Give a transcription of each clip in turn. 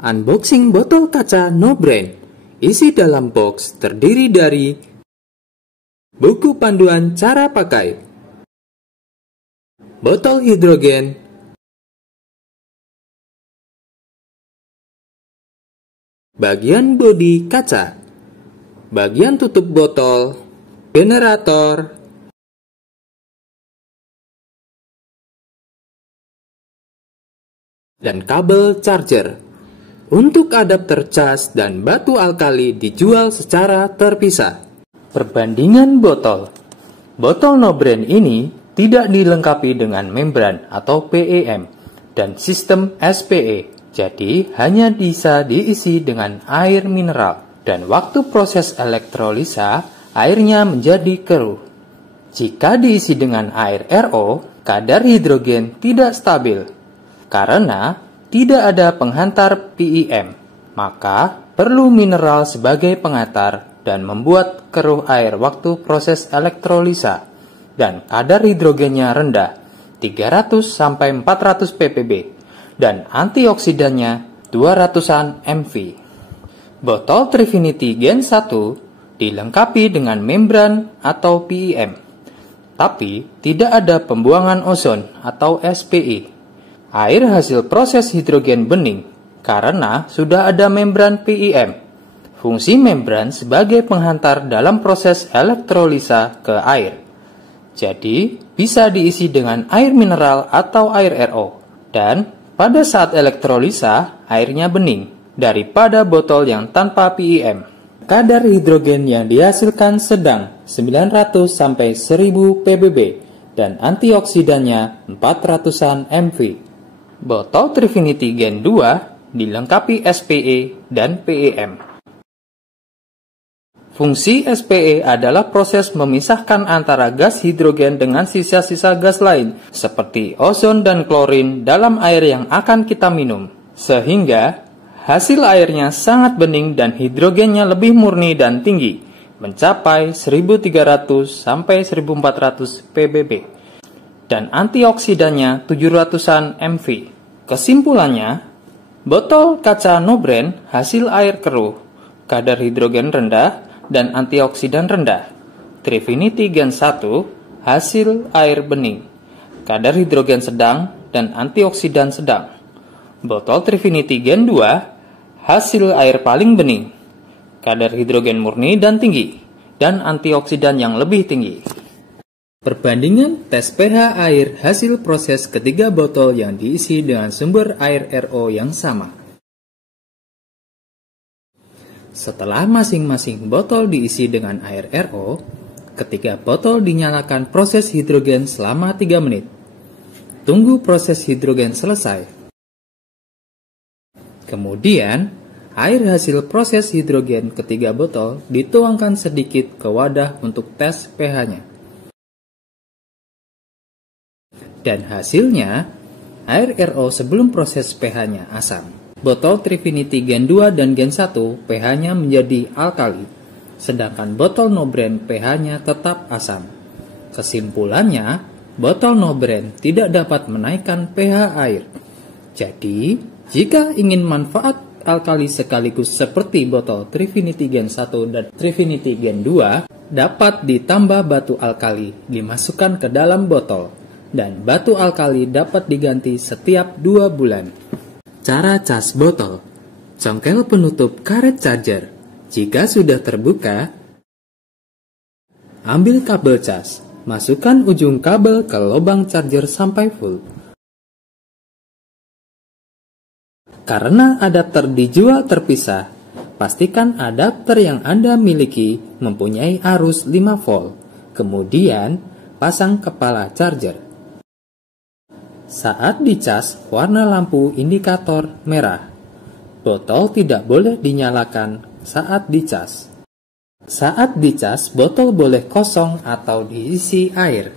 Unboxing botol kaca No Brand. Isi dalam box terdiri dari buku panduan cara pakai, botol hidrogen, bagian bodi kaca, bagian tutup botol, generator, dan kabel charger. Untuk adapter cas dan batu alkali dijual secara terpisah. Perbandingan botol. Botol No Brand ini tidak dilengkapi dengan membran atau PEM dan sistem SPE. Jadi hanya bisa diisi dengan air mineral dan waktu proses elektrolisa airnya menjadi keruh. Jika diisi dengan air RO, kadar hidrogen tidak stabil karena tidak ada penghantar PEM, maka perlu mineral sebagai penghantar dan membuat keruh air waktu proses elektrolisa, dan kadar hidrogennya rendah, 300-400 ppb, dan antioksidannya 200-an mV. Botol Trifinity Gen 1 dilengkapi dengan membran atau PEM, tapi tidak ada pembuangan ozon atau SPE. Air hasil proses hidrogen bening karena sudah ada membran PEM. Fungsi membran sebagai penghantar dalam proses elektrolisa ke air. Jadi, bisa diisi dengan air mineral atau air RO. Dan pada saat elektrolisa, airnya bening daripada botol yang tanpa PEM. Kadar hidrogen yang dihasilkan sedang 900-1000 ppb dan antioksidannya 400-an mV. Botol Trifinity Gen 2 dilengkapi SPE dan PEM. Fungsi SPE adalah proses memisahkan antara gas hidrogen dengan sisa-sisa gas lain, seperti ozon dan klorin dalam air yang akan kita minum, sehingga hasil airnya sangat bening dan hidrogennya lebih murni dan tinggi, mencapai 1300-1400 ppb. Dan antioksidannya 700-an mV. Kesimpulannya, botol kaca No Brand hasil air keruh, kadar hidrogen rendah, dan antioksidan rendah. Trifinity Gen 1 hasil air bening, kadar hidrogen sedang, dan antioksidan sedang. Botol Trifinity Gen 2 hasil air paling bening, kadar hidrogen murni dan tinggi, dan antioksidan yang lebih tinggi. Perbandingan tes pH air hasil proses ketiga botol yang diisi dengan sumber air RO yang sama. Setelah masing-masing botol diisi dengan air RO, ketiga botol dinyalakan proses hidrogen selama 3 menit. Tunggu proses hidrogen selesai. Kemudian, air hasil proses hidrogen ketiga botol dituangkan sedikit ke wadah untuk tes pH-nya. Dan hasilnya, air RO sebelum proses pH-nya asam. Botol Trifinity Gen 2 dan Gen 1 pH-nya menjadi alkali, sedangkan botol No Brand pH-nya tetap asam. Kesimpulannya, botol No Brand tidak dapat menaikkan pH air. Jadi, jika ingin manfaat alkali sekaligus seperti botol Trifinity Gen 1 dan Trifinity Gen 2, dapat ditambah batu alkali dimasukkan ke dalam botol. Dan batu alkali dapat diganti setiap 2 bulan. Cara cas botol. Congkel penutup karet charger. Jika sudah terbuka, ambil kabel cas. Masukkan ujung kabel ke lubang charger sampai full. Karena adapter dijual terpisah, pastikan adapter yang Anda miliki mempunyai arus 5 volt. Kemudian, pasang kepala charger. Saat dicas, warna lampu indikator merah. Botol tidak boleh dinyalakan saat dicas. Saat dicas, botol boleh kosong atau diisi air.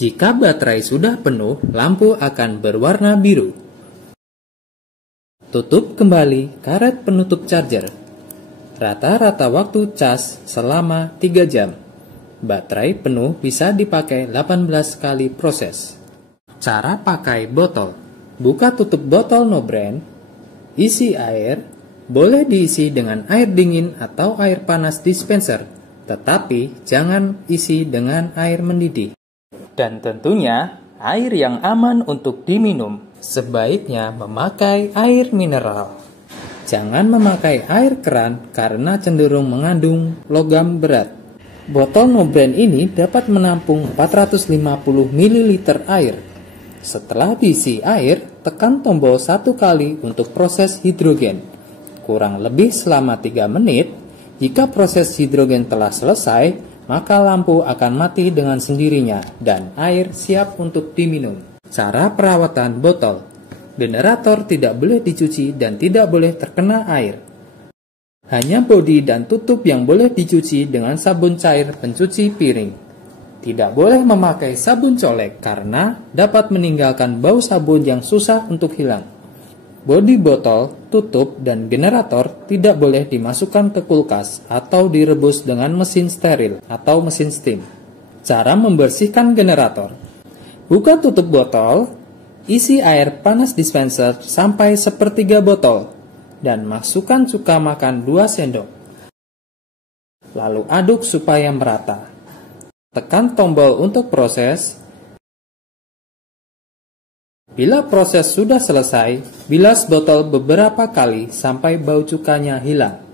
Jika baterai sudah penuh, lampu akan berwarna biru. Tutup kembali karet penutup charger. Rata-rata waktu cas selama 3 jam. Baterai penuh bisa dipakai 18 kali proses. Cara pakai botol. Buka tutup botol No Brand. isi air, boleh diisi dengan air dingin atau air panas dispenser, tetapi jangan isi dengan air mendidih. Dan tentunya, air yang aman untuk diminum, sebaiknya memakai air mineral. Jangan memakai air keran karena cenderung mengandung logam berat. Botol no brand ini dapat menampung 450 ml air. Setelah diisi air, tekan tombol 1 kali untuk proses hidrogen. Kurang lebih selama 3 menit, jika proses hidrogen telah selesai, maka lampu akan mati dengan sendirinya dan air siap untuk diminum. Cara perawatan botol. Generator tidak boleh dicuci dan tidak boleh terkena air. Hanya bodi dan tutup yang boleh dicuci dengan sabun cair pencuci piring. Tidak boleh memakai sabun colek karena dapat meninggalkan bau sabun yang susah untuk hilang. Bodi botol, tutup, dan generator tidak boleh dimasukkan ke kulkas atau direbus dengan mesin steril atau mesin steam. Cara membersihkan generator. Buka tutup botol, isi air panas dispenser sampai sepertiga botol, dan masukkan cuka makan 2 sendok. Lalu aduk supaya merata. Tekan tombol untuk proses. Bila proses sudah selesai, bilas botol beberapa kali sampai bau cukanya hilang.